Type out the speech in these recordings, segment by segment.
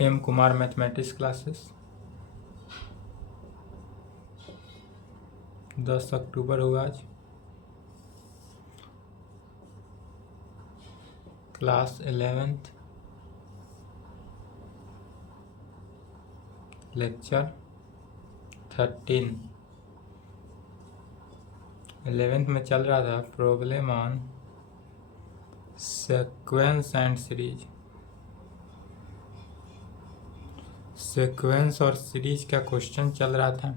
M Kumar mathematics classes 10 अक्टूबर होगा आज। Class 11th lecture 13। 11th में चल रहा था problem on sequence and series. Sequence और सीरीज का क्वेश्चन चल रहा था।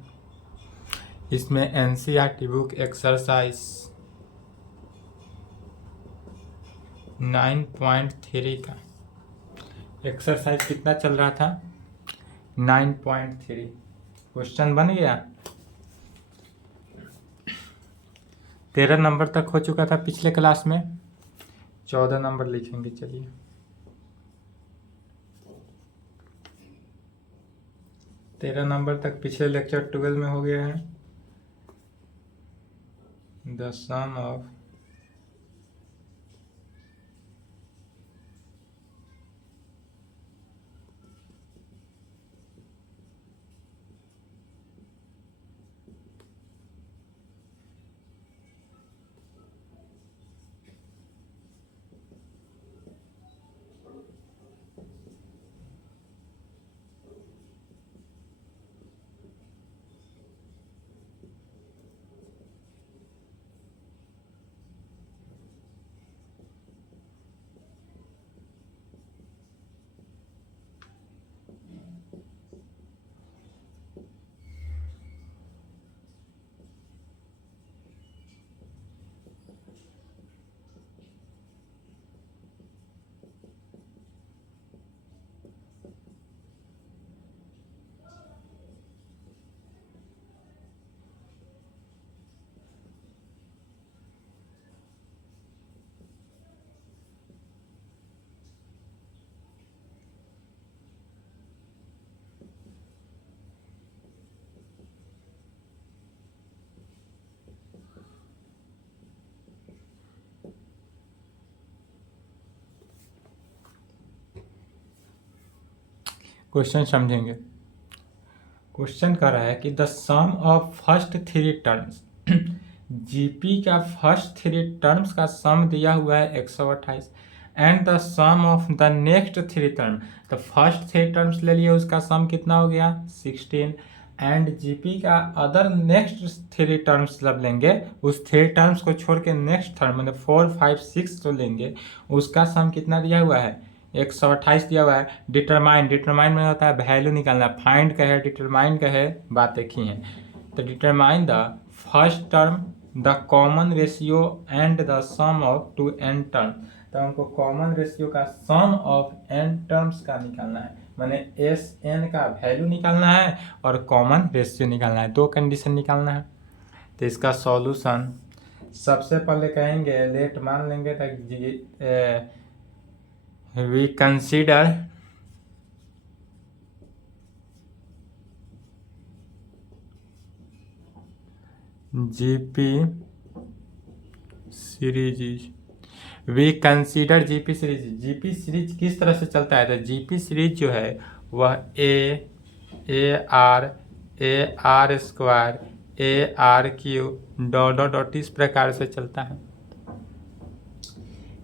इसमें एनसीईआरटी बुक एक्सरसाइज 9.3 का एक्सरसाइज कितना चल रहा था 9.3। क्वेश्चन बन गया। 13 नंबर तक हो चुका था पिछले क्लास में। 14 नंबर लिखेंगे। चलिए 13 नंबर तक पिछले लेक्चर 12 में हो गया है। द सम ऑफ क्वेश्चन समझेंगे। क्वेश्चन कर रहा है कि the sum of first 3 terms GP का फर्स्ट 3 टर्म्स का सम दिया हुआ है 128 and the sum of the next 3 term. तो फर्स्ट 3 टर्म्स ले लिए, उसका सम कितना हो गया 16 एंड जीपी का अदर नेक्स्ट 3 टर्म्स जब लेंगे, उस 3 टर्म्स को छोड़ के नेक्स्ट टर्म मतलब 4, 5, 6 जो लेंगे उसका सम कितना दिया हुआ है 128 दिया हुआ है। डिटरमाइन में होता है वैल्यू निकालना। फाइंड का है, डिटरमाइन का है, बात एक ही है। तो determine the first term, the common ratio and the sum of 2 n term. तो हमको कॉमन रेशियो का सम ऑफ n टर्म्स का निकालना है, माने एस एन का वैल्यू निकालना है और कॉमन रेशियो निकालना है। 2 कंडीशन निकालना है। तो इसका सॉल्यूशन सबसे पहले कहेंगे लेट मान लेंगे तो we consider GP series। we consider GP series। GP series किस तरह से चलता है? तो GP सीरीज जो है वह a r square a r cube dot इस प्रकार से चलता है।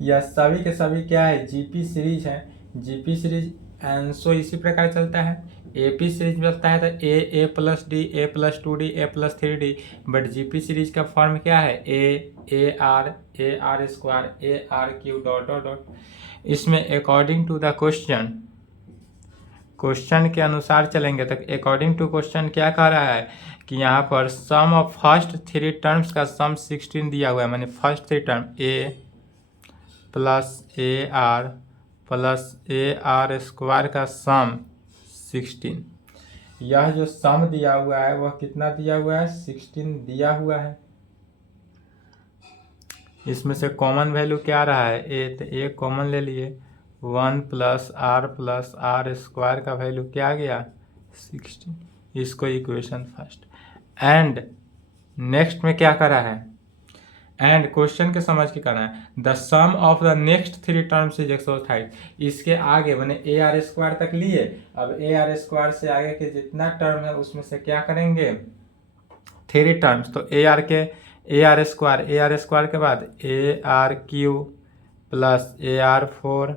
यह सभी के सभी क्या है जीपी सीरीज है। जीपी सीरीज एंसो इसी प्रकार चलता है। एपी सीरीज में चलता है तो A plus D, A plus 2d, A plus 3d। But GP series का फॉर्म क्या है A R square A R cube dot dot dot. इसमें अकॉर्डिंग टू द क्वेश्चन के अनुसार चलेंगे। तो अकॉर्डिंग टू क्वेश्चन क्या कह रहा है कि यहाँ पर सम ऑफ फर्स्ट 3 टर्म्स का सम 16 दिया हुआ है, माने फर्स्ट 3 टर्म ए प्लस ए आर स्क्वायर का सम 16। यह जो सम दिया हुआ है वह कितना दिया हुआ है 16 दिया हुआ है। इसमें से कॉमन वैल्यू क्या रहा है ए, तो ए कॉमन ले लिए। 1 प्लस आर स्क्वायर का वैल्यू क्या आ गया 16। इसको इक्वेशन फर्स्ट। एंड नेक्स्ट में क्या करा है एंड क्वेश्चन के समझ के करना है। The sum of the next three terms is 128। इसके आगे मैंने ए आर स्क्वायर तक लिए, अब ए आर स्क्वायर से आगे के जितना टर्म है उसमें से क्या करेंगे, थ्री टर्म्स, तो ए आर स्क्वायर के बाद ए R Q plus A R four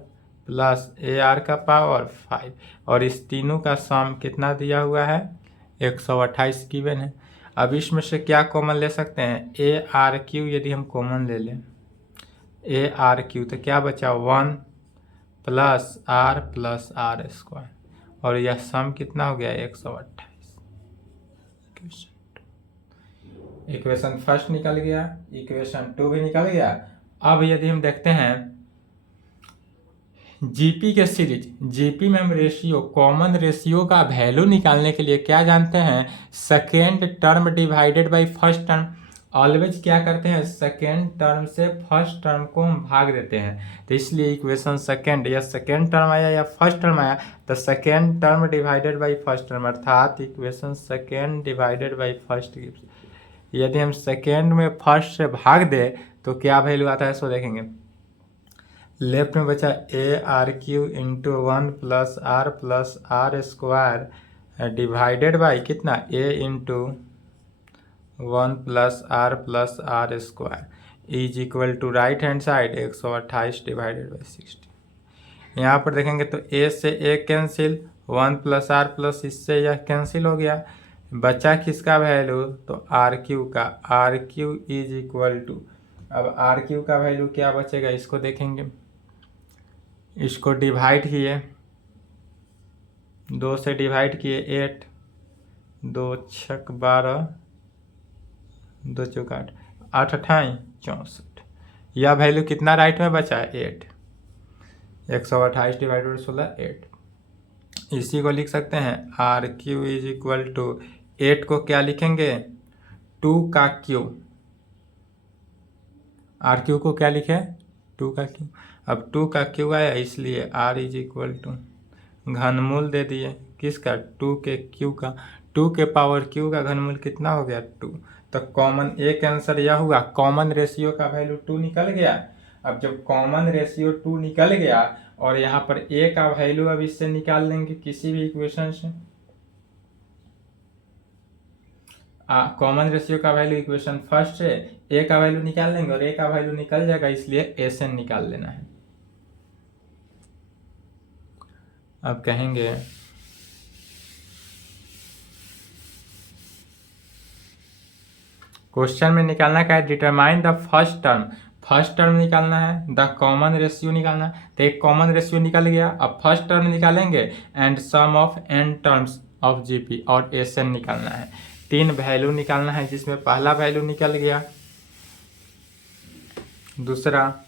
plus A R का पावर 5, और इस तीनों का सम कितना दिया हुआ है, 128 गिवन है। अब इसमें से क्या कॉमन ले सकते हैं, ए आर क्यू यदि हम कॉमन ले लें, ए आर क्यू तो क्या बचा 1 प्लस आर स्क्वायर, और यह सम कितना हो गया 128। इक्वेशन फर्स्ट निकल गया, इक्वेशन 2 भी निकल गया। अब यदि हम देखते हैं जीपी के सीरीज, जीपी में हम रेशियो, कॉमन रेशियो का वैल्यू निकालने के लिए क्या जानते हैं, second term divided by first term. Always क्या करते हैं, सेकेंड टर्म से फर्स्ट टर्म को हम भाग देते हैं, तो इसलिए इक्वेशन सेकेंड, या सेकेंड टर्म आया या फर्स्ट टर्म आया तो second term divided by first term, अर्थात equation second divided by first. यदि हम सेकेंड में फर्स्ट से भाग दे तो क्या वैल्यू आता है, सो देखेंगे। लेफ्ट में बचा A R cube into 1 plus R square divided by कितना, A into 1 plus R square is equal to right hand side 128 divided by 60। यहाँ पर देखेंगे तो ए से A cancel, 1 plus R plus इससे यह कैंसिल हो गया, बचा किसका वैल्यू, तो आर क्यू का, R Q is equal to, अब आर क्यू का वैल्यू क्या बचेगा इसको देखेंगे। इसको डिवाइड किए, 2 से डिवाइड किए 8, 2 छक 12, 2 चौक 8, 8 अट्ठाई 64, यह वैल्यू कितना राइट में बचा है 8, 128 डिवाइडेड 16 8। इसी को लिख सकते हैं R Q is equal to 8 को क्या लिखेंगे 2 का क्यू, आर क्यू को क्या लिखे 2 का क्यू, अब 2 का क्यू आया इसलिए आर इज इक्वल टू घनमूल दे दिए किसका 2 के क्यू का, 2 के पावर क्यू का घनमूल कितना हो गया 2, तो कॉमन एक आंसर यह हुआ, कॉमन रेशियो का वैल्यू 2 निकल गया। अब जब कॉमन रेशियो 2 निकल गया और यहाँ पर ए का वैल्यू अब इससे निकाल लेंगे किसी भी इक्वेशन से, कॉमन रेशियो का वैल्यू इक्वेशन फर्स्ट से ए का वैल्यू निकाल लेंगे और ए का वैल्यू निकल जाएगा, इसलिए एस एन निकाल लेना है। अब कहेंगे क्वेश्चन में निकालना क्या है, determine the first term, first term निकालना है, द कॉमन रेशियो निकालना है, तो एक कॉमन रेशियो निकल गया, अब फर्स्ट टर्म निकालेंगे and sum of N terms of GP और एस एन निकालना है। 3 वैल्यू निकालना है जिसमें पहला वैल्यू निकल गया, दूसरा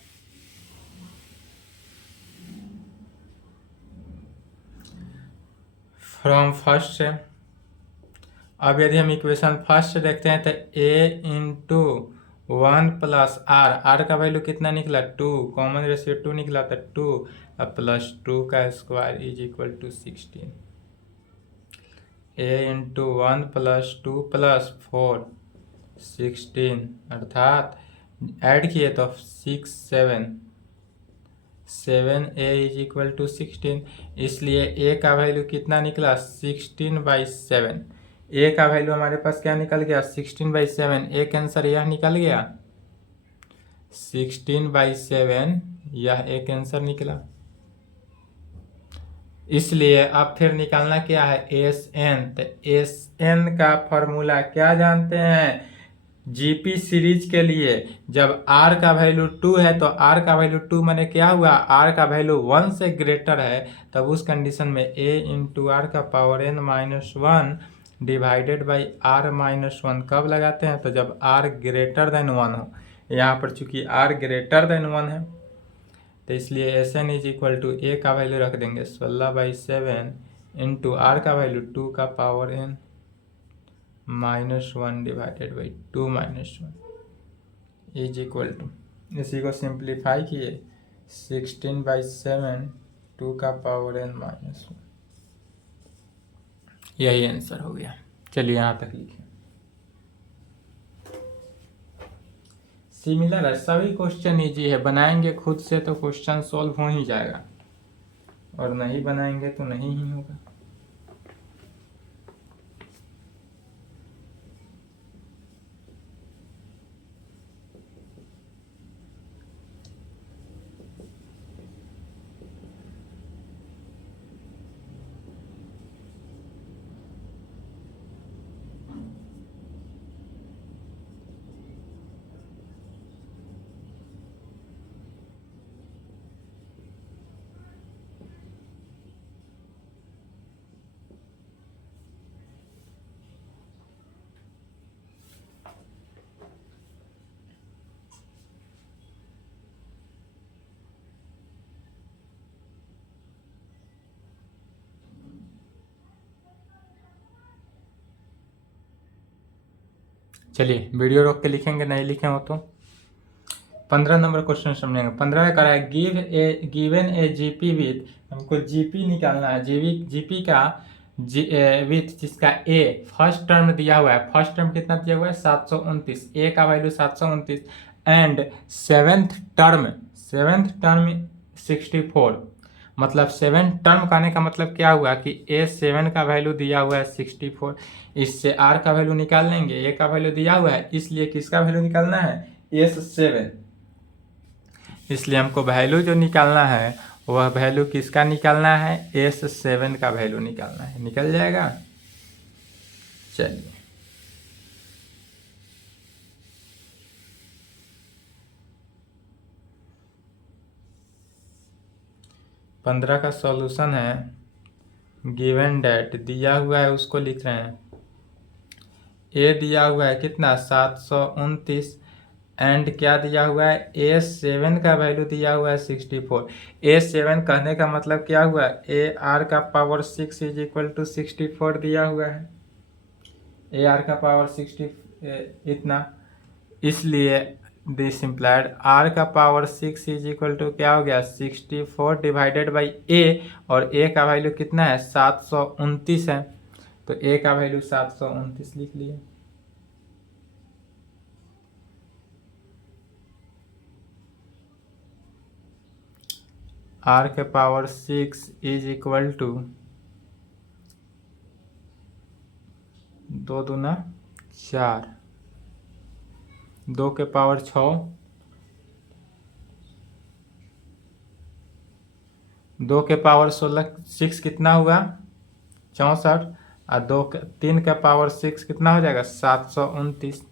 फ्रॉम फर्स्ट से। अब यदि हम इक्वेशन फर्स्ट से देखते हैं तो ए इंटू 1 प्लस आर का वैल्यू कितना निकला 2, कॉमन रेशियो 2 निकला था 2, अब प्लस 2 का square is equal to 16, A into 1 plus 2 plus 4 16, अर्थात ऐड किए तो 6 7 ए इज इक्वल टू 16, इसलिए ए का वैल्यू कितना निकला 16/7, ए का वैल्यू हमारे पास क्या निकल गया 16/7, एक आंसर यह निकल गया 16/7, यह एक आंसर निकला। इसलिए अब फिर निकालना क्या है एस एन, तो एस एन का फॉर्मूला क्या जानते हैं, जीपी सीरीज के लिए जब r का वैल्यू 2 है तो r का वैल्यू 2 मैंने क्या हुआ, r का वैल्यू 1 से ग्रेटर है, तब उस कंडीशन में a इंटू आर का power n-1 divided by r-1 कब लगाते हैं, तो जब r ग्रेटर देन 1 हो। यहाँ पर चूंकि r ग्रेटर देन 1 है तो इसलिए S N is equal to A का वैल्यू रख देंगे 16/7 इंटू आर का वैल्यू 2 का power n-1 divided by 2-1 is equal to, इसी को सिंप्लीफाई किए 16/7 2 का पावर n-1, यही आंसर हो गया। चलिए यहाँ तक लिखिए सिमिलर है, सभी क्वेश्चन इजी है, बनाएंगे खुद से तो क्वेश्चन सॉल्व हो ही जाएगा, और नहीं बनाएंगे तो नहीं ही होगा। चलिए वीडियो रोक के लिखेंगे, नहीं लिखे हो तो 15 नंबर क्वेश्चन समझेंगे। 15 में करा है गिवन ए जीपी विथ, हमको जीपी निकालना है, जीपी का विथ जिसका ए फर्स्ट टर्म दिया हुआ है, फर्स्ट टर्म कितना दिया हुआ है 729, ए का वैल्यू 729 एंड सेवेंथ टर्म 64, मतलब 7 टर्म कहने का मतलब क्या हुआ कि ए 7 का वैल्यू दिया हुआ है 64, इससे आर का वैल्यू निकाल लेंगे, ए का वैल्यू दिया हुआ है इसलिए किसका वैल्यू निकालना है एस 7, इसलिए हमको वैल्यू जो निकालना है वह वैल्यू किसका निकालना है एस 7 का वैल्यू निकालना है, निकल जाएगा। चलिए पंद्रह का सॉल्यूशन है, गिवन डेट दिया हुआ है उसको लिख रहे हैं, ए दिया हुआ है कितना 729 एंड क्या दिया हुआ है ए 7 का वैल्यू दिया हुआ है 64, ए 7 कहने का मतलब क्या हुआ ए आर का पावर 6 इज इक्वल टू 64 दिया हुआ है, ए आर का पावर 60 इतना, इसलिए दिस इम्प्लाइड आर का पावर 6 इज इक्वल टू क्या हो गया 64 डिवाइडेड बाई ए, और ए का वैल्यू कितना है 729 है, तो ए का वैल्यू 729 लिख लिए। आर के पावर 6 इज इक्वल टू 2 दूना 4, 2 के पावर 6, 2 के पावर 16, 6 कितना हुआ 64, और 3 का पावर 6 कितना हो जाएगा 729,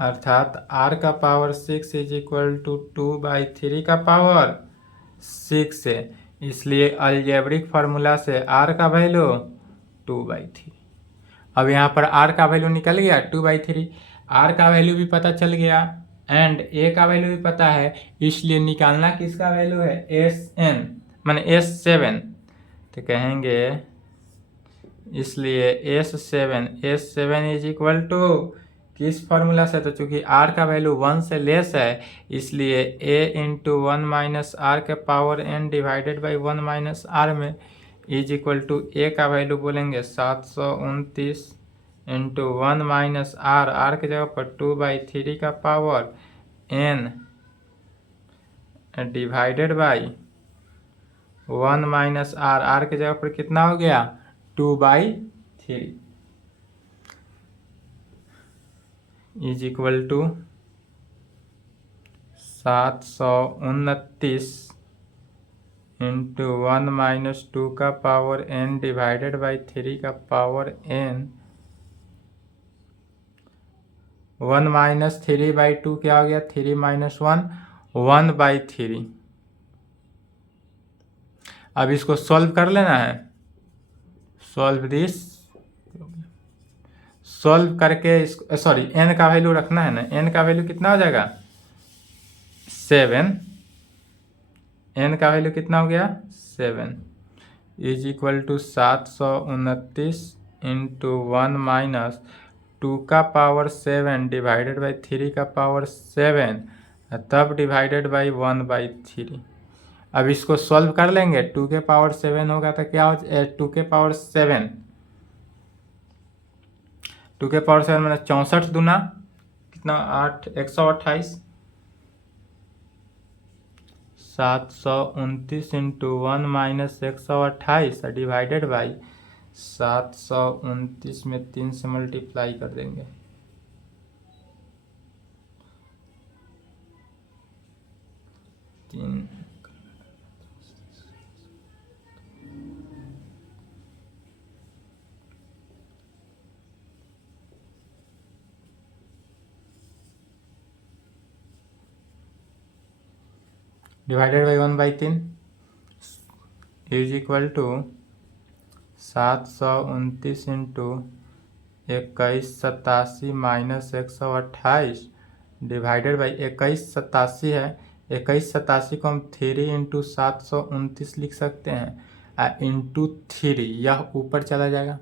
अर्थात r का पावर 6 इज इक्वल टू 2/3 का पावर 6 है, इसलिए अलजेब्रिक फार्मूला से r का वैल्यू 2/3। अब यहाँ पर r का वैल्यू निकल गया 2/3, r का वैल्यू भी पता चल गया एंड a का वैल्यू भी पता है, इसलिए निकालना किसका वैल्यू है Sn माने S7, तो कहेंगे इसलिए S7 इज इक्वल टू किस फार्मूला से, तो चूंकि r का वैल्यू 1 से लेस है इसलिए a इंटू 1 माइनस आर के power n divided by 1 minus R में इज इक्वल टू a का वैल्यू बोलेंगे 729 इंटू 1 माइनस आर के जगह पर 2/3 का power n divided by 1 minus R के जगह पर कितना हो गया 2/3 is equal to 729 into 1 minus 2 का पावर n डिवाइडेड बाई 3 का पावर n, 1 माइनस 3/2 क्या हो गया 3 माइनस 1 1/3। अब इसको सॉल्व कर लेना है, सॉल्व करके इसको सॉरी n का वैल्यू रखना है ना, n का वैल्यू कितना हो जाएगा 7, n का वैल्यू कितना हो गया 7 is equal to 729 into 1 minus 2 का पावर 7 डिवाइडेड बाई 3 का पावर 7 तब डिवाइडेड बाई 1/3। अब इसको सॉल्व कर लेंगे, 2 के पावर 7 होगा तो क्या हो 2 के पावर 7 मैंने 64 दूना कितना 128 729 इंटू 1 माइनस 128 डिवाइडेड बाई 729 में 3 से मल्टीप्लाई कर देंगे। तीन divided by 1/3 is equal to 729 into 2187 minus 128 divided by 2187 है। 2187 को हम 3 इंटू 729 लिख सकते हैं इंटू 3 यह ऊपर चला जाएगा।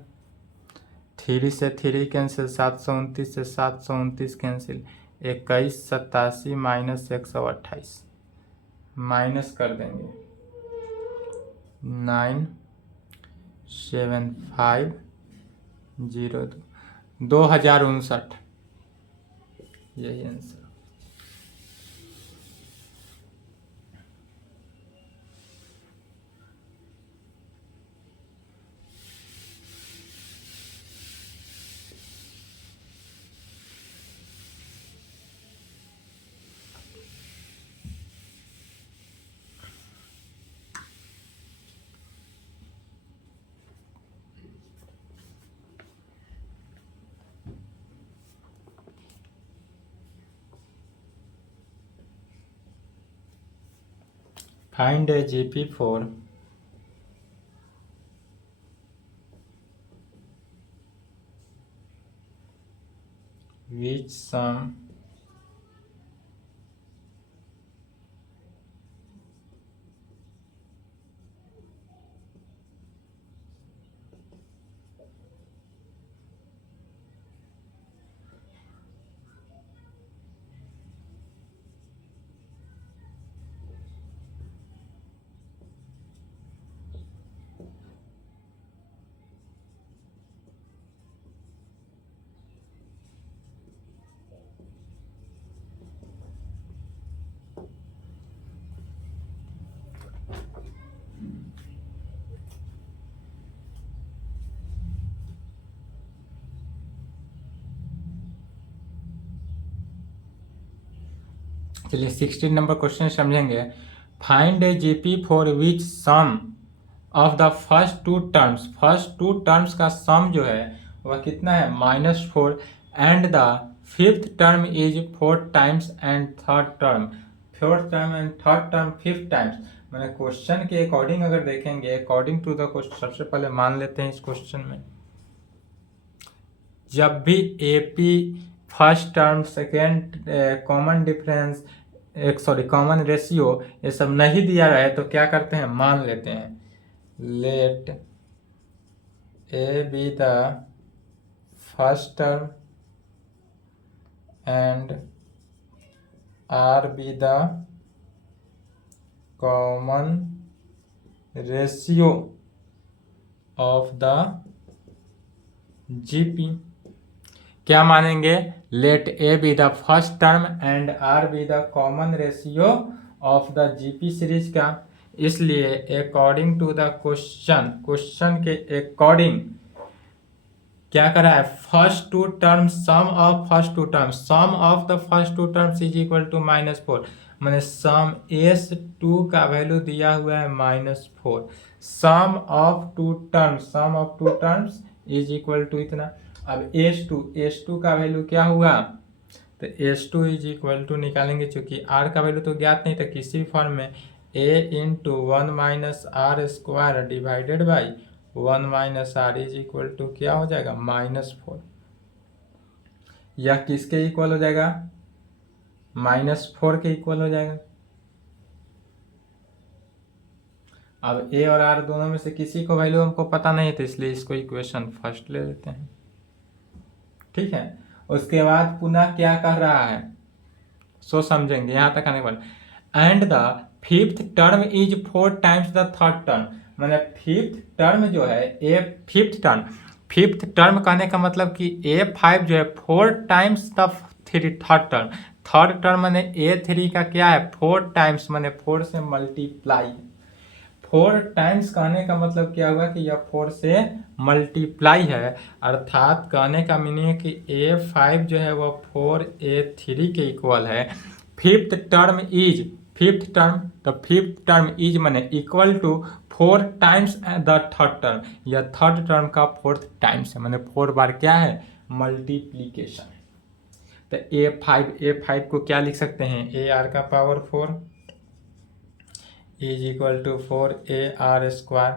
3 से 3 कैंसिल 729 से 729 कैंसिल 2187 माइनस 128 माइनस कर देंगे 97502 2059 यही answer. Find a GP for which sum चलिए 16 नंबर क्वेश्चन समझेंगे। Find A GP for which sum of the first two terms का सम जो है वह कितना है -4 and the fifth term is 4 times and third term 5 times. मैंने क्वेश्चन के अकॉर्डिंग अगर देखेंगे अकॉर्डिंग टू द क्वेश्चन, सबसे पहले मान लेते हैं इस क्वेश्चन में जब भी AP first term second common difference common ratio ये सब नहीं दिया है तो क्या करते हैं मान लेते हैं let A be the first term and R be the common ratio of the GP. क्या मानेंगे let A be the first term and R be the common ratio of the GP series का। इसलिए according to the question के according क्या करा है first two term sum of the first two terms is equal to -4 मैंने सम S2 का value दिया हुआ है -4 sum of two terms is equal to इतना। अब S2 का वैल्यू क्या हुआ तो S2 इज इक्वल टू निकालेंगे क्योंकि R का वैल्यू तो ज्ञात नहीं था किसी भी फॉर्म में A into 1 minus R square divided by 1 minus R is equal to क्या हो जाएगा -4। यह किसके इक्वल हो जाएगा -4 के इक्वल हो जाएगा। अब A और R दोनों में से किसी को वैल्यू हमको पता नहीं था इसलिए इसको इक्वेशन फर्स्ट ले लेते हैं। ठीक है, उसके बाद पुनः क्या कह रहा है सो समझेंगे यहां तक आने के बाद and the fifth term is 4 times the third term मैंने फिफ्थ टर्म जो है फिफ्थ टर्म कहने का मतलब कि A5 जो है 4 times the three third term मैंने A3 का क्या है 4 टाइम्स मैंने 4 से मल्टीप्लाई 4 टाइम्स कहने का मतलब क्या हुआ कि यह 4 से मल्टीप्लाई है, अर्थात कहने का मीनिंग है कि A5 जो है वह 4A3 के इक्वल है। फिफ्थ टर्म इज मैंने equal to 4 times the third term, यह थर्ड टर्म का 4th टाइम्स है, मैंने 4 बार क्या है मल्टीप्लीकेशन। तो A5 को क्या लिख सकते हैं AR का power 4 is equal to 4AR square.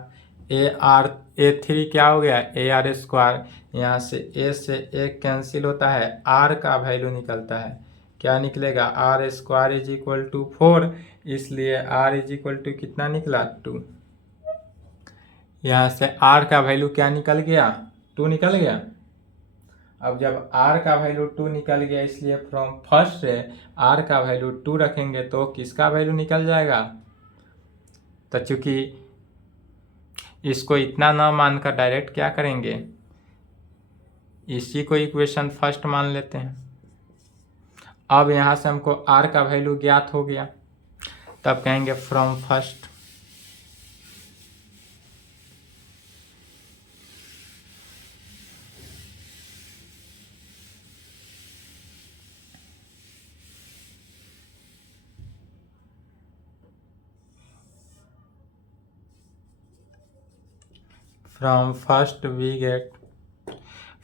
A3 क्या हो गया AR स्क्वायर, यहाँ से A से A कैंसिल होता है, R का वैल्यू निकलता है, क्या निकलेगा R square is equal to 4, इसलिए R इज इक्वल टू कितना निकला 2। यहाँ से R का वैल्यू क्या निकल गया 2 निकल गया। अब जब R का वैल्यू 2 निकल गया, इसलिए फ्रॉम फर्स्ट से R का वैल्यू 2 रखेंगे तो किसका वैल्यू निकल जाएगा। तो चूंकि इसको इतना ना मानकर डायरेक्ट क्या करेंगे, इसी को इक्वेशन फर्स्ट मान लेते हैं। अब यहाँ से हमको R का वैल्यू ज्ञात हो गया, तब कहेंगे फ्रॉम फर्स्ट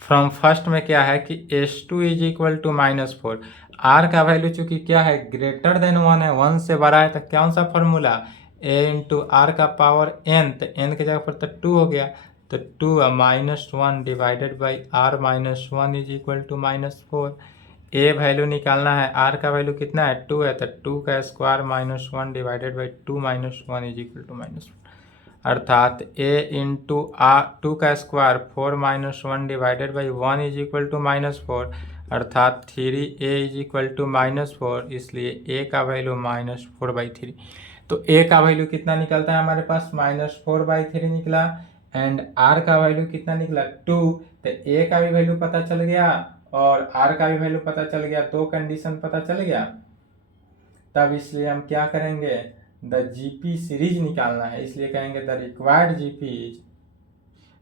फ्रॉम फर्स्ट में क्या है कि S2 is equal to -4। R का वैल्यू चूंकि क्या है ग्रेटर देन 1 है, 1 से बड़ा है, तो कौन सा फॉर्मूला A इंटू R का पावर n, तो n की जगह पर तो 2 हो गया, तो 2 -1 divided by R -1 is equal to -4। A value निकालना है, R का वैल्यू कितना है 2 है, तो 2 का square -1 divided by 2 -1 is equal to -4, अर्थात A इंटू R 2 का square 4 -1 divided by 1 is equal to -4, अर्थात 3A इज इक्वल टू -4, इसलिए A का वैल्यू -4/3। तो A का वैल्यू कितना निकलता है हमारे पास -4/3 निकला, एंड R का वैल्यू कितना निकला 2। तो A का भी वैल्यू पता चल गया और R का भी वैल्यू पता चल गया, दो कंडीशन पता चल गया। तब इसलिए हम क्या करेंगे द जीपी सीरीज निकालना है, इसलिए कहेंगे द रिक्वायर्ड जीपी इज,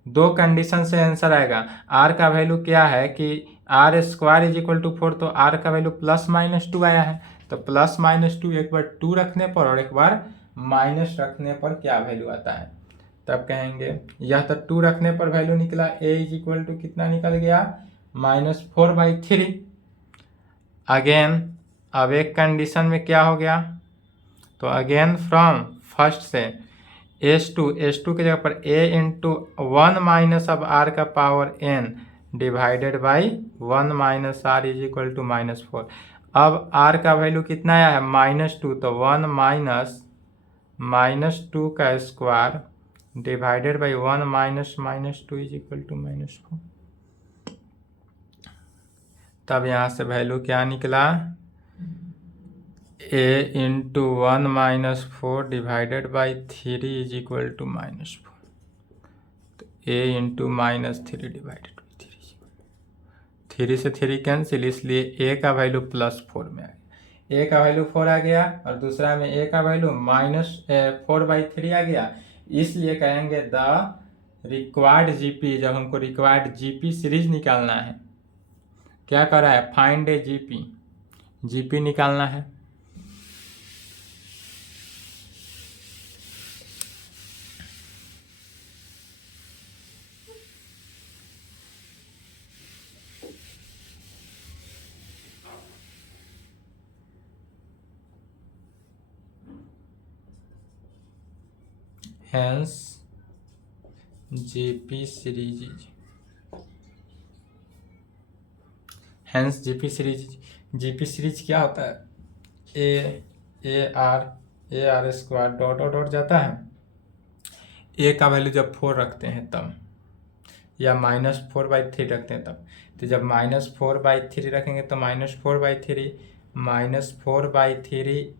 दो कंडीशन से आंसर आएगा। R का वैल्यू क्या है कि R square is equal to 4, तो R का वैल्यू +-2 आया है, तो +-2 एक बार 2 रखने पर और एक बार माइनस रखने पर क्या वैल्यू आता है, तब कहेंगे यह तो 2 रखने पर वैल्यू निकला A इज इक्वल टू कितना निकल गया -4/3। अगेन अब एक कंडीशन में क्या हो गया, तो अगेन फ्रॉम फर्स्ट से S2 की जगह पर A इंटू 1 माइनस अब R का power n divided by 1 minus R is equal to -4। अब R का वैल्यू कितना आया है -2, तो 1 माइनस 2 का square divided by 1 minus -2 is equal to -4। तब यहाँ से वैल्यू क्या निकला A into 1 -4 divided by 3 is equal to -4, तो A इंटू -3 डिवाइडेड बाई 3 से 3 कैंसिल, इसलिए A का वैल्यू +4 में आ गया। A का वैल्यू 4 आ गया और दूसरा में A का वैल्यू -4/3 आ गया, इसलिए कहेंगे द रिक्वायर्ड जीपी, जब हमको रिक्वायर्ड जीपी सीरीज निकालना है, क्या कर रहा है फाइंड ए जीपी निकालना है। Hence जीपी सीरीज क्या होता है AR स्क्वायर डॉट जाता है, A का वैल्यू जब 4 रखते हैं तब, या -4/3 रखते हैं तब, तो जब -4/3 रखेंगे तो -4/3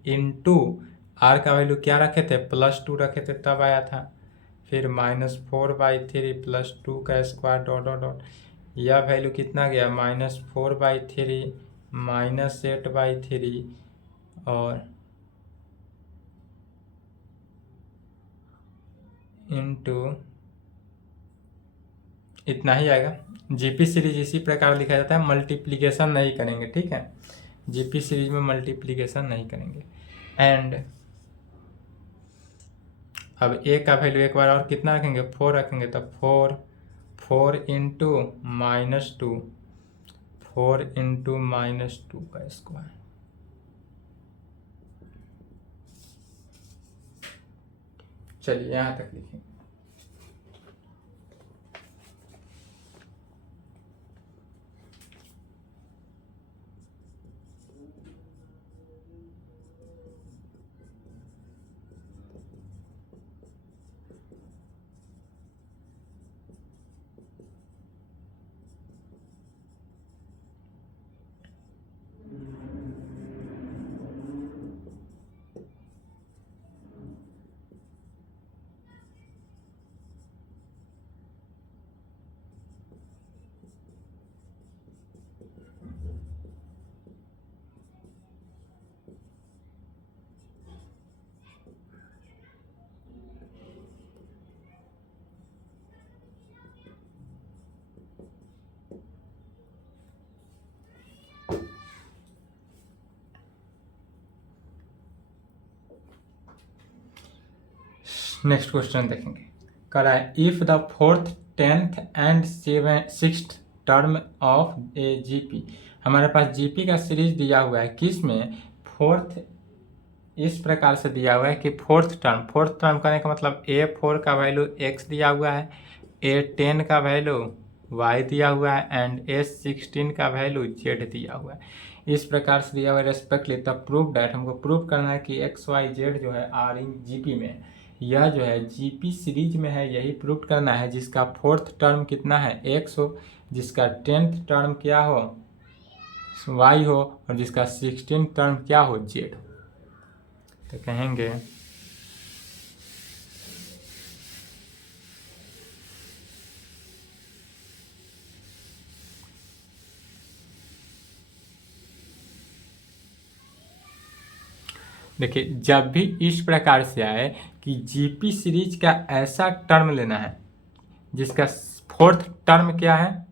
इंटू R का वैल्यू क्या रखे थे +2 रखे थे तब आया था, फिर -4/3 +2 का स्क्वायर डॉट, यह वैल्यू कितना गया -4/3 -8/3 और इंटू इतना ही आएगा। जीपी सीरीज इसी प्रकार लिखा जाता है, मल्टीप्लिकेशन नहीं करेंगे, ठीक है। जीपी सीरीज में मल्टीप्लिकेशन नहीं करेंगे। एंड अब ए का वैल्यू एक बार और कितना रखेंगे, 4 रखेंगे, तो 4 इंटू -2, 4 इंटू -2 का स्क्वायर। चलिए यहाँ तक लिखेंगे। नेक्स्ट क्वेश्चन देखेंगे। करा है if the 4th 10th and 6th term of A GP. हमारे पास जीपी का सीरीज दिया हुआ है, किस में, 4th, इस प्रकार से दिया हुआ है कि 4th टर्म करने का मतलब A4 का वैल्यू x दिया हुआ है, A10 का वैल्यू y दिया हुआ है एंड A16 का वैल्यू z दिया हुआ है। इस प्रकार से दिया हुआ है रेस्पेक्टली। तब प्रूव डैट, हमको प्रूव करना है कि x y z जो है आर इन जीपी में, यह जो है जीपी सीरीज में है, यही प्रूव करना है। जिसका 4th टर्म कितना है, x हो, जिसका 10th टर्म क्या हो, y हो, और जिसका 16th टर्म क्या हो, z हो। तो कहेंगे देखिए, जब भी इस प्रकार से आए कि जीपी सीरीज का ऐसा टर्म लेना है जिसका 4th टर्म क्या है,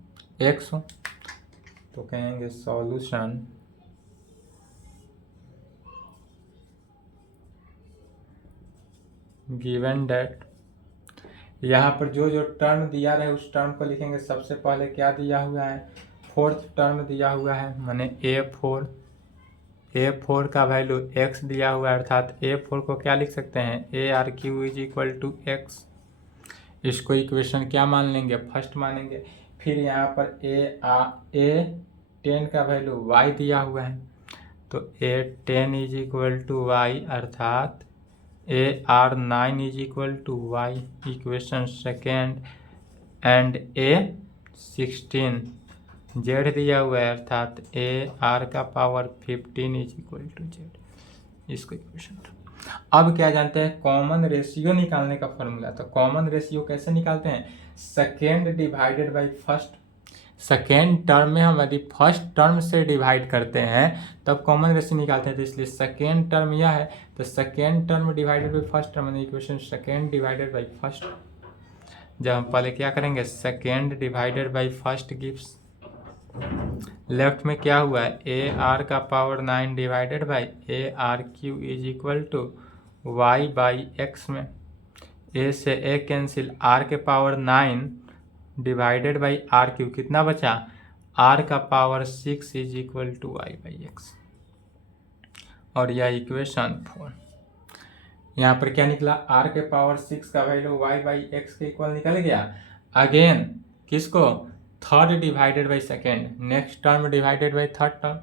x हो, तो कहेंगे सॉल्यूशन गिवन दैट। यहाँ पर जो जो टर्म दिया रहे उस टर्म को लिखेंगे। सबसे पहले क्या दिया हुआ है, 4th टर्म दिया हुआ है, माने A4 का वैल्यू x दिया हुआ है, अर्थात A4 को क्या लिख सकते हैं, ARQ is equal to x। इसको इक्वेशन क्या मान लेंगे, फर्स्ट मानेंगे। फिर यहाँ पर A10 का वैल्यू y दिया हुआ है, तो A10 is equal to y, अर्थात AR9 is equal to y, equation second. And A16 z दिया हुआ है, अर्थात AR का power 15 is equal to z। इसको इक्वेशन। अब क्या जानते हैं, कॉमन रेशियो निकालने का फॉर्मूला। तो कॉमन रेशियो कैसे निकालते हैं, second divided by first. Second term में हम यदि फर्स्ट टर्म से डिवाइड करते हैं तब कॉमन रेशियो निकालते हैं। तो इसलिए सेकेंड टर्म यह है, तो second term divided by first term, equation second divided by first. जब हम पहले क्या करेंगे, second divided by first gives, left में क्या हुआ है, AR का power 9 divided by ARQ is equal to y by x में a से a कैंसिल, r के पावर 9 डिवाइडेड बाई RQ कितना बचा, r का power 6 is equal to y by x। और यह इक्वेशन 4। यहाँ पर क्या निकला, r के पावर 6 का वैल्यू y बाई x के इक्वल निकल गया। अगेन किसको, third divided by second, next term divided by third term.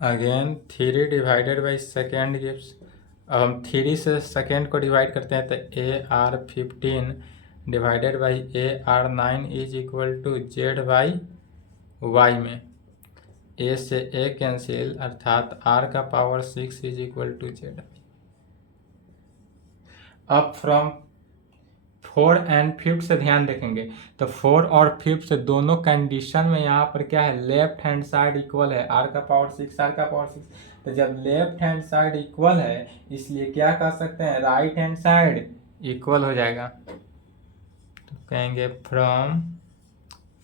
Again 3 divided by second gives. अब हम 3 से सेकेंड को डिवाइड करते हैं, तो AR15 divided by AR9 is equal to Z by Y में ए से ए कैंसिल, अर्थात r का power 6 is equal to Z. अब फ्रॉम 4 एंड 5 से ध्यान देखेंगे तो 4 और 5 दोनों कंडीशन में यहाँ पर क्या है, लेफ्ट हैंड साइड इक्वल है, r का पावर 6 r का पावर 6। तो जब लेफ्ट हैंड साइड इक्वल है इसलिए क्या कह सकते हैं, राइट हैंड साइड इक्वल हो जाएगा। तो कहेंगे from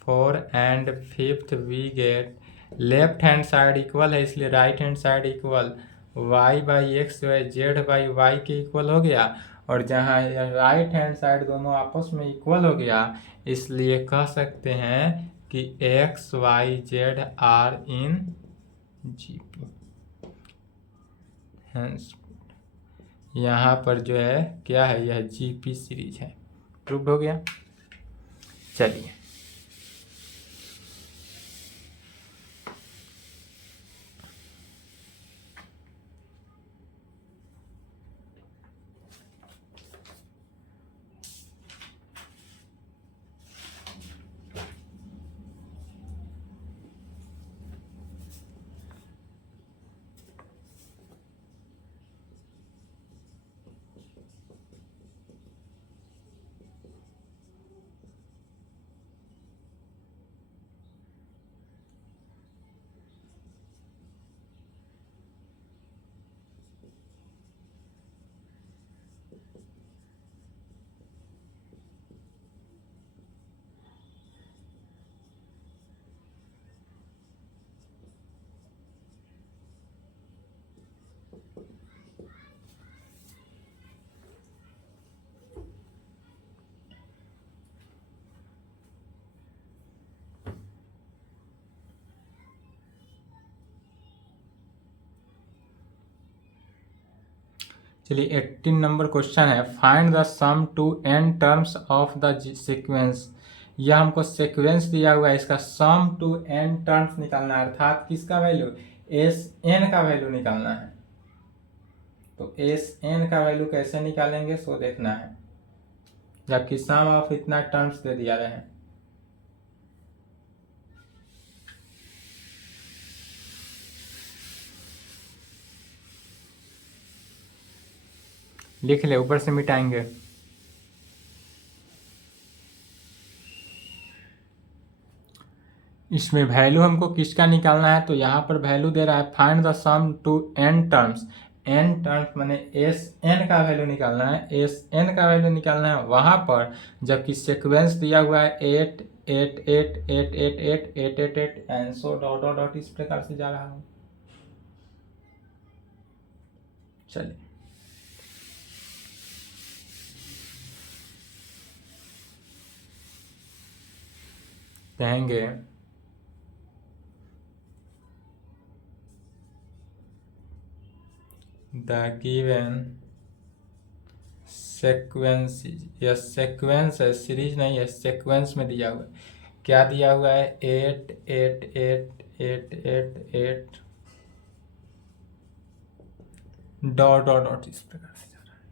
4 and 5 we get, left hand side equal है इसलिए right hand side equal, y by X जो है जेड बाई वाई के इक्वल हो गया, और जहाँ राइट हैंड साइड दोनों आपस में इक्वल हो गया इसलिए कह सकते हैं कि X Y Z are in GP. यहाँ पर जो है क्या है, यह जीपी सीरीज है। प्रूव्ड हो गया। चलिए चलिए 18 नंबर क्वेश्चन है, find the sum to n terms of the sequence. यह हमको सीक्वेंस दिया हुआ है, इसका सम टू n टर्म्स निकालना है, अर्थात किसका वैल्यू, एस एन का वैल्यू निकालना है। तो एस एन का वैल्यू कैसे निकालेंगे सो देखना है, जबकि सम ऑफ इतना टर्म्स दे दिया रहे हैं। लिख ले, ऊपर से मिटाएंगे। इसमें वैल्यू हमको किसका निकालना है, तो यहाँ पर वैल्यू दे रहा है find the sum to n terms. n terms माने एस एन का वैल्यू निकालना है, एस एन का वैल्यू निकालना है वहाँ पर, जबकि सीक्वेंस दिया हुआ है 8 8 8 8 8 8 8 8 8 and so dot dot dot इस प्रकार से जा रहा हूँ। चलिए कहेंगे द गिवन सेक्वेंस, यह सेक्वेंस है, सीरीज नहीं है, सेक्वेंस में दिया हुआ है। क्या दिया हुआ है, 8 8 8 8 8 8 डॉट डॉट डॉट इस प्रकार से जा रहा है।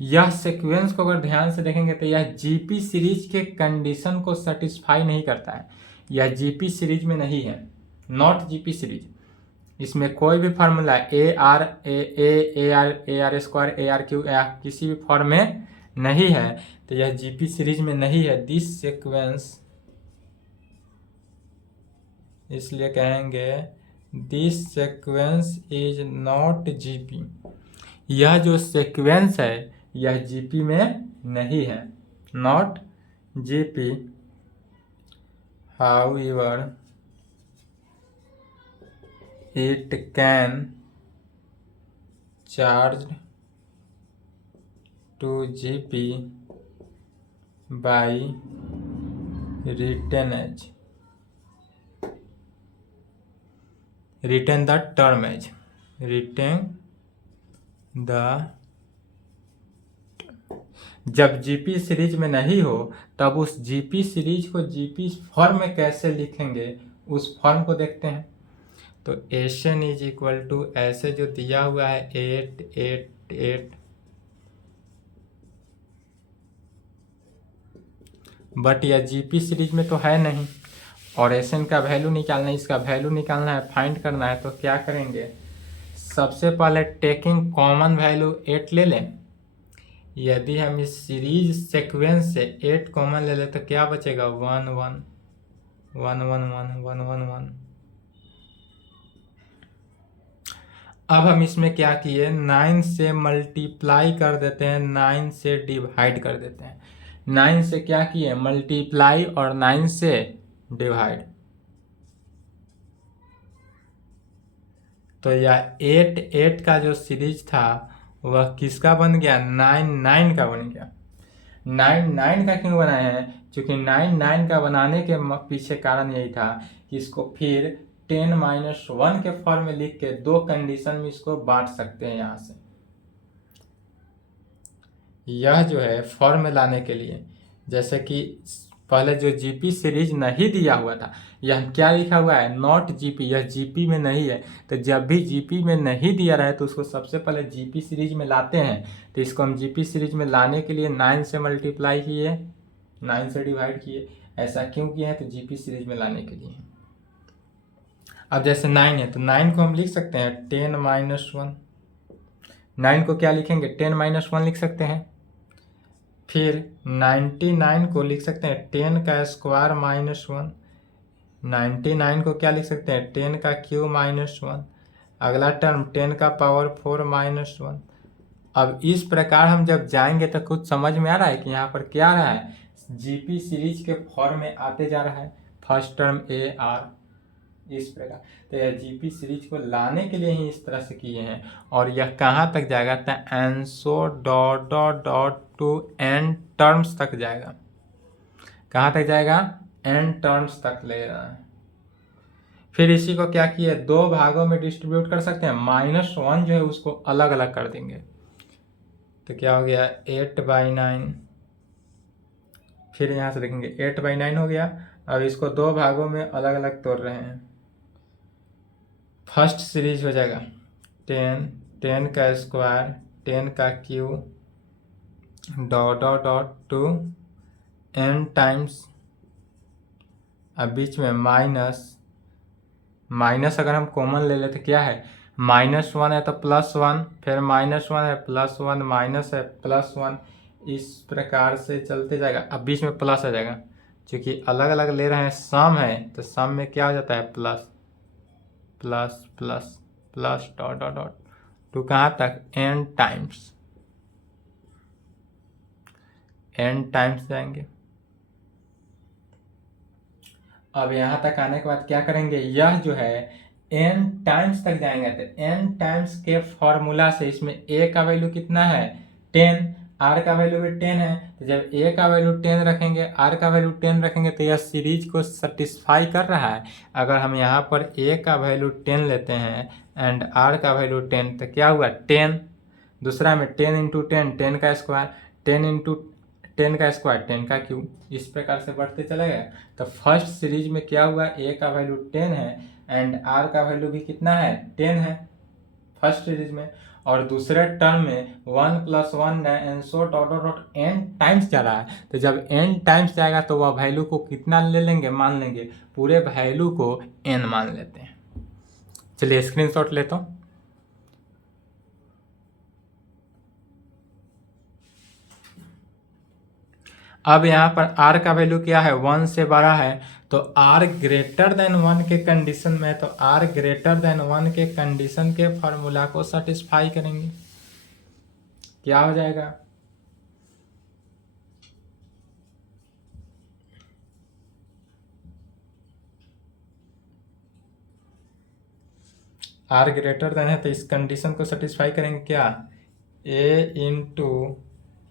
यह सीक्वेंस को अगर ध्यान से देखेंगे तो यह जीपी सीरीज के कंडीशन को सेटिस्फाई नहीं करता है, यह जीपी सीरीज में नहीं है, नॉट जीपी सीरीज। इसमें कोई भी formula A R A R square A R Q किसी भी फॉर्म में नहीं है, तो यह जीपी सीरीज में नहीं है। दिस सीक्वेंस, इसलिए कहेंगे this sequence is not GP. यह जो सीक्वेंस है यह जीपी में नहीं है, not GP. However it can charge to GP by retain as, retain the term as, retain the। जब जीपी सीरीज में नहीं हो तब उस जीपी सीरीज को जीपी फॉर्म में कैसे लिखेंगे उस फॉर्म को देखते हैं। तो S N is equal to ऐसे जो दिया हुआ है 8 8 8 बट यह जीपी सीरीज में तो है नहीं, और एस एन का वैल्यू निकालना है, इसका वैल्यू निकालना है, फाइंड करना है। तो क्या करेंगे, सबसे पहले टेकिंग कॉमन वैल्यू 8 ले लें। यदि हम इस सीरीज सीक्वेंस से 8 कॉमन ले लें तो क्या बचेगा, 1 1 1 1 1 1 1 1। अब हम इसमें क्या किए, 9 से मल्टीप्लाई कर देते हैं, 9 से डिवाइड कर देते हैं। 9 से क्या किए, मल्टीप्लाई, और 9 से डिवाइड। तो यह 8 8 का जो सीरीज था वह किसका बन गया, 9 9 का बन गया। 9 9 का क्यों बनाए हैं, क्योंकि 9 9 का बनाने के पीछे कारण यही था कि इसको फिर 10 - 1 के फॉर्म में लिख के दो कंडीशन में इसको बांट सकते हैं। यहाँ से यह जो है फॉर्म में लाने के लिए, जैसे कि पहले जो जीपी सीरीज नहीं दिया हुआ था, यह क्या लिखा हुआ है, नॉट जीपी, यह जीपी में नहीं है। तो जब भी जीपी में नहीं दिया रहे तो उसको सबसे पहले जीपी सीरीज में लाते हैं। तो इसको हम जीपी सीरीज में लाने के लिए 9 से मल्टीप्लाई किए, 9 से डिवाइड किए। ऐसा क्यों किया है, तो जीपी सीरीज में लाने के लिए। अब जैसे 9 है तो 9 को हम लिख सकते हैं 10 - 1। 9 को क्या लिखेंगे, 10 - 1 लिख सकते हैं। फिर 99 को लिख सकते हैं 10 का स्क्वायर -1। 99 को क्या लिख सकते हैं, 10 का क्यूब -1। अगला टर्म 10 का पावर 4 -1। अब इस प्रकार हम जब जाएंगे तो कुछ समझ में आ रहा है कि यहाँ पर क्या आ रहा है, जीपी सीरीज के फॉर्म में आते जा रहा है। फर्स्ट टर्म ए आर, इस प्रकार। तो यह जीपी सीरीज को लाने के लिए ही इस तरह से किए हैं। और यह कहाँ तक जाएगा, तो एनसो dot dot dot to N terms तक जाएगा। कहाँ तक जाएगा, एन टर्म्स तक ले रहा है। फिर इसी को क्या किए, दो भागों में डिस्ट्रीब्यूट कर सकते हैं। -1 जो है उसको अलग अलग कर देंगे। तो क्या हो गया, 8/9। फिर यहाँ से देखेंगे 8/9 हो गया। अब इसको दो भागों में अलग अलग तोड़ रहे हैं। फर्स्ट सीरीज हो जाएगा 10 10 का स्क्वायर 10 का cube dot dot dot to n times. अब बीच में माइनस अगर हम कॉमन ले लेते क्या है, -1 है तो +1, फिर -1 है +1, माइनस है +1, इस प्रकार से चलते जाएगा। अब बीच में प्लस आ जाएगा, क्योंकि अलग अलग ले रहे हैं, सम है तो सम में क्या हो जाता है, plus plus plus plus dot dot dot to कहाँ तक, n टाइम्स जाएंगे। अब यहाँ तक आने के बाद क्या करेंगे, यह जो है n टाइम्स तक जाएंगे। तो n टाइम्स के फॉर्मूला से इसमें a का वैल्यू कितना है, 10, r का वैल्यू भी 10 है। तो जब a का वैल्यू 10 रखेंगे, r का वैल्यू 10 रखेंगे, तो यह सीरीज को सेटिस्फाई कर रहा है। अगर हम यहाँ पर a का वैल्यू 10 लेते हैं एंड r का वैल्यू 10, तो क्या हुआ 10, दूसरा में 10 इंटू 10 10 का स्क्वायर, 10 इंटू 10 का स्क्वायर 10 का क्यूब, इस प्रकार से बढ़ते चला गया। तो फर्स्ट सीरीज में क्या हुआ, a का वैल्यू 10 है एंड r का वैल्यू भी कितना है, 10 है फर्स्ट सीरीज में। और दूसरे टर्म में 1 + 1 and so dot dot dot n times जा रहा है। तो जब n टाइम्स जाएगा तो वह वैल्यू को कितना ले लेंगे, मान लेंगे पूरे वैल्यू को n मान लेते हैं। चलिए स्क्रीनशॉट लेता हूँ। अब यहाँ पर r का वैल्यू क्या है, 1 से बड़ा है। तो r ग्रेटर देन 1 के कंडीशन में, तो r ग्रेटर देन 1 के कंडीशन के फॉर्मूला को सेटिस्फाई करेंगे। क्या हो जाएगा, r ग्रेटर देन है तो इस कंडीशन को सेटिस्फाई करेंगे। क्या, a इंटू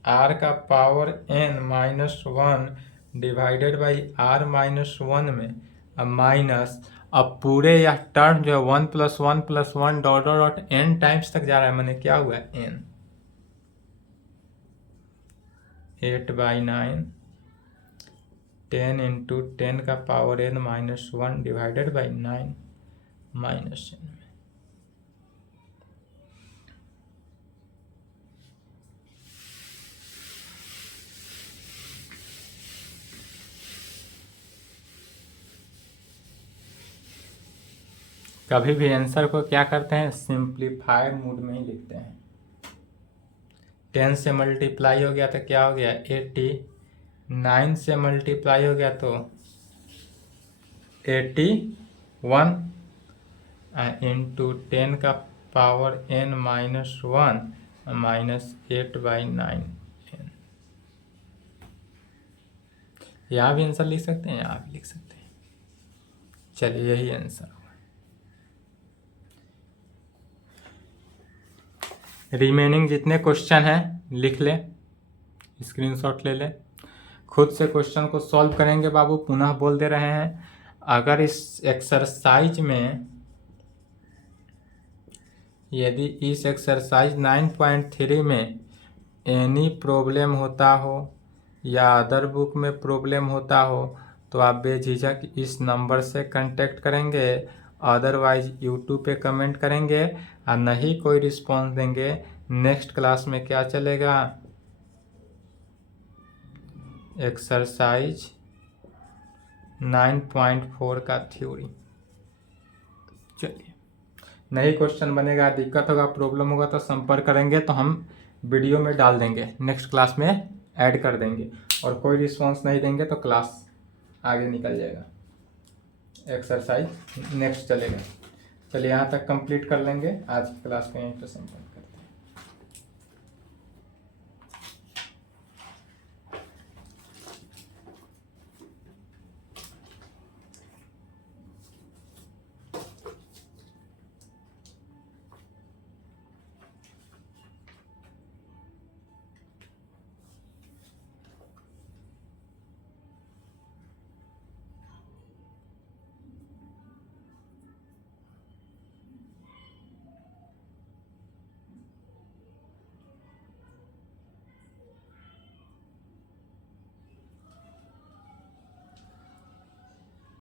r का power n-1 divided by r-1 में, अब माइनस, अब पूरे यह टर्म जो है 1 + 1 + 1 dot dot dot n times तक जा रहा है। मैंने क्या हुआ n, 8/9 10 इंटू 10 का power n-1 divided by 9 minus n। कभी भी आंसर को क्या करते हैं, सिंप्लीफाइड मूड में ही लिखते हैं। 10 से मल्टीप्लाई हो गया तो क्या हो गया 80, 9 से मल्टीप्लाई हो गया तो 81 इंटू 10 का पावर n माइनस 1 माइनस 8/9। यहाँ भी आंसर लिख सकते हैं, यहाँ भी लिख सकते हैं। चलिए यही आंसर होगा। रिमेनिंग जितने क्वेश्चन हैं लिख ले, स्क्रीनशॉट ले ले, खुद से क्वेश्चन को सॉल्व करेंगे बाबू। पुनः बोल दे रहे हैं, अगर इस एक्सरसाइज में यदि इस एक्सरसाइज 9.3 में एनी प्रॉब्लम होता हो या अदर बुक में प्रॉब्लम होता हो तो आप बेझिझक इस नंबर से कांटेक्ट करेंगे, अदरवाइज यूट्यूब पे कमेंट करेंगे और नहीं कोई रिस्पॉन्स देंगे। नेक्स्ट क्लास में क्या चलेगा, एक्सरसाइज 9.4 का थ्योरी। चलिए, नहीं क्वेश्चन बनेगा, दिक्कत होगा, प्रॉब्लम होगा तो संपर्क करेंगे तो हम वीडियो में डाल देंगे, नेक्स्ट क्लास में ऐड कर देंगे। और कोई रिस्पॉन्स नहीं देंगे तो क्लास आगे निकल जाएगा, एक्सरसाइज नेक्स्ट चलेगा। चलिए यहाँ तक कंप्लीट कर लेंगे, आज की क्लास को यहीं पर संपर्क करें।